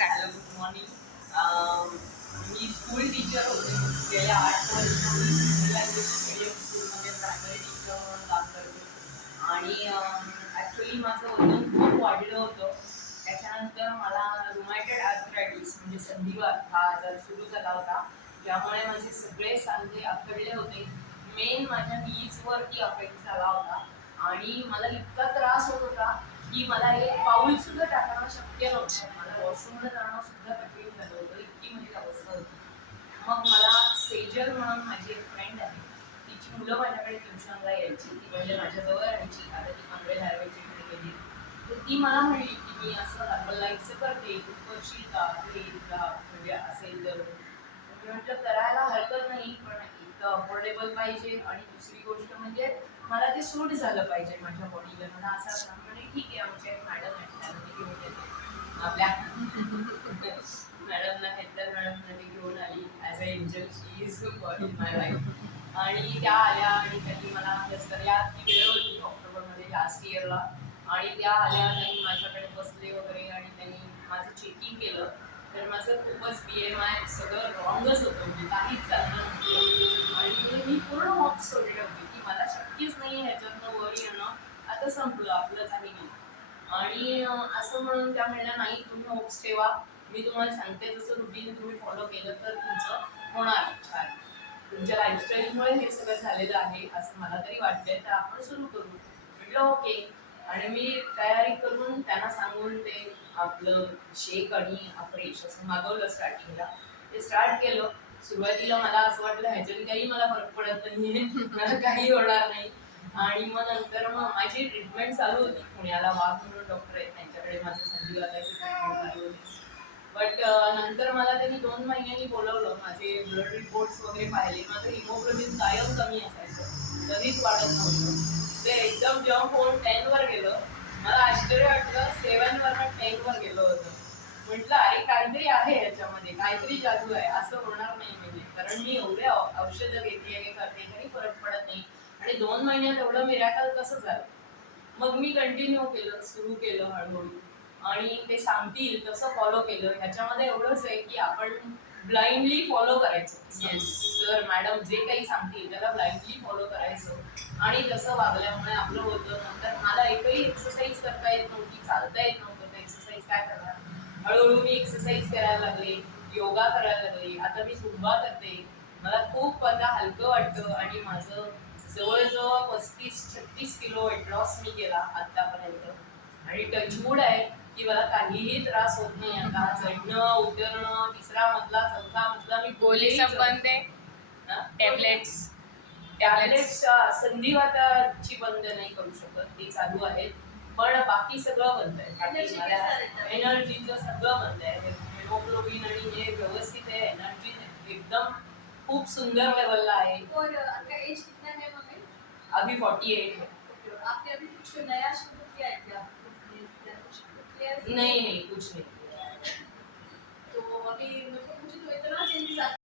नमस्कार. Good morning. मी school teacher होते. गेल्या 8 वर्ष मी इंग्लिश मीडियम स्कूलमध्ये प्रायमरी टीचर म्हणून काम करते. आणि ॲक्च्युली माझं वजन खूप वाढलं होतं. त्याच्यानंतर मला रुमॅटॉइड आर्थरायटिस म्हणजे संधिवात हा आजार सुरू झाला होता. ज्यामुळे माझे सगळे सांधे आखडले होते. मेन माझ्या नीजवरती अफेक्ट झाला होता आणि मला इतका त्रास होत होता की मला एक पाऊल सुद्धा टाकणं शक्य नव्हतं. मला वॉशरूमला जाणं सुद्धा कठीण झालं होतं, इतकी माझी अवस्था होती. मग मला सेजल म्हणून माझी एक फ्रेंड आहे, तिची मुलं माझ्याकडे ट्युशनला यायची. ती म्हणजे माझ्याजवळ राहायची. आता ती पनवेल हायवेची गेली. तर ती मला म्हणली की मी असं हर्बल लाईफचं करते, तू करशील का, हे तुला म्हणजे असेल तर. मी म्हटलं करायला हरकत नाही, पण एक अफोर्डेबल पाहिजे आणि दुसरी गोष्ट म्हणजे मला ते सूट झालं पाहिजे माझ्या बॉडीला. मला असं म्हणजे ठीक आहे, आमच्या एक मॅडम आहेत त्यांना ती घेऊन येते आपल्या मॅडमना हेतल मॅडमना ती घेऊन आली as a angel. She is for in my life. आणि त्या आल्या आणि त्यांनी मला या ती वेळ होती ऑक्टोबरमध्ये लास्ट इयरला. आणि त्या आल्या, त्यांनी माझ्याकडे बसले वगैरे आणि त्यांनी माझं चेकिंग केलं. तर माझं खूपच BMI सगळं रॉंगच होतं, म्हणजे काहीच चाललं नव्हतं. आणि मी पूर्ण हॉप सोडली होती की मला शक्यच नाही ह्याच्यातनं वर येणं, आता संपलं आपलं काही नाही. आणि असं म्हणून त्या म्हणल्या नाही तुम्ही होप्स ठेवा, मी तुम्हाला सांगते तसं रुटीन तुम्ही फॉलो केलं तर तुमचं होणार छान. तुमच्या लाईफस्टाईलमुळे हे सगळं झालेलं आहे असं मला तरी वाटतंय, तर आपण सुरू करू. म्हटलं ओके. आणि मी तयारी करून त्यांना सांगून ते आपलं शेक आणि फ्रेश असं मागवलं स्टार्टिंगला. ते स्टार्ट केलं. सुरुवातीला मला असं वाटलं ह्याच्याने काही मला फरक पडत नाहीये, मला काही होणार नाही. आणि मग नंतर मग माझी ट्रीटमेंट चालू होती पुण्याला. वाघ म्हणून डॉक्टर आहेत, त्यांच्याकडे माझं संधिवाताची ट्रीटमेंट चालू होती. बट नंतर मला त्यांनी 2 महिन्यांनी बोलवलं. माझे ब्लड रिपोर्ट्स वगैरे पाहिले. माझं हिमोग्लोबिन कायम कमी असायचं, कधीच वाढत नव्हतं. ते एकदम जम्प होऊन 10 वर गेलं. मला आश्चर्य वाटलं, 7 वरनं 10 वर गेलं होतं. म्हटलं अरे काहीतरी आहे याच्यामध्ये, काहीतरी जादू आहे, असं होणार नाही म्हणजे. कारण मी एवढे औषधं घेतली हे करते तरी फरक पडत नाही. आणि 2 महिन्यात एवढं मिरॅकल कसं झालं. मग मी कंटिन्यू केलं, सुरू केलं हळूहळू. आणि ते सांगतील तसं फॉलो केलं. ह्याच्यामध्ये एवढंच आहे की आपण ब्लाइंडली फॉलो करायचं. सर मॅडम जे काही सांगतील त्याला ब्लाइंडली फॉलो करायचं. आणि तसं वागल्यामुळे आपलं होतं. नंतर मला एकही एक्सरसाइज करता येत नव्हती, चालता येत नव्हतं, तर एक्सरसाइज काय करणार. हळूहळू मी एक्सरसाइज करायला लागले, योगा करायला लागले. आता मी झुंबा करते. मला खूप आता हलकं वाटतं. आणि माझं जवळजवळ 35-36 किलो वेट लॉस मी केला आतापर्यंत. आणि टचवूड आहे की मला काहीही त्रास होत नाही आता. चढणं उतरणं, 3रा मजला 4था मजला मी गोली संबंध टॅबलेट्स टॅबलेट्स संधिवाताची बंद नाही करू शकत, ते चालू आहेत. पण बाकी सगळं बंद आहे. एनर्जीचं सगळं बंद आहे. हिमोग्लोबिन आणि हे व्यवस्थित आहे. एनर्जी एकदम खूप सुंदर लेवलला आहे. और आपका एज कितना है मम्मी? अभी 48 है. आपने अभी कुछ नया शुरू किया है क्या? नहीं नहीं कुछ नहीं.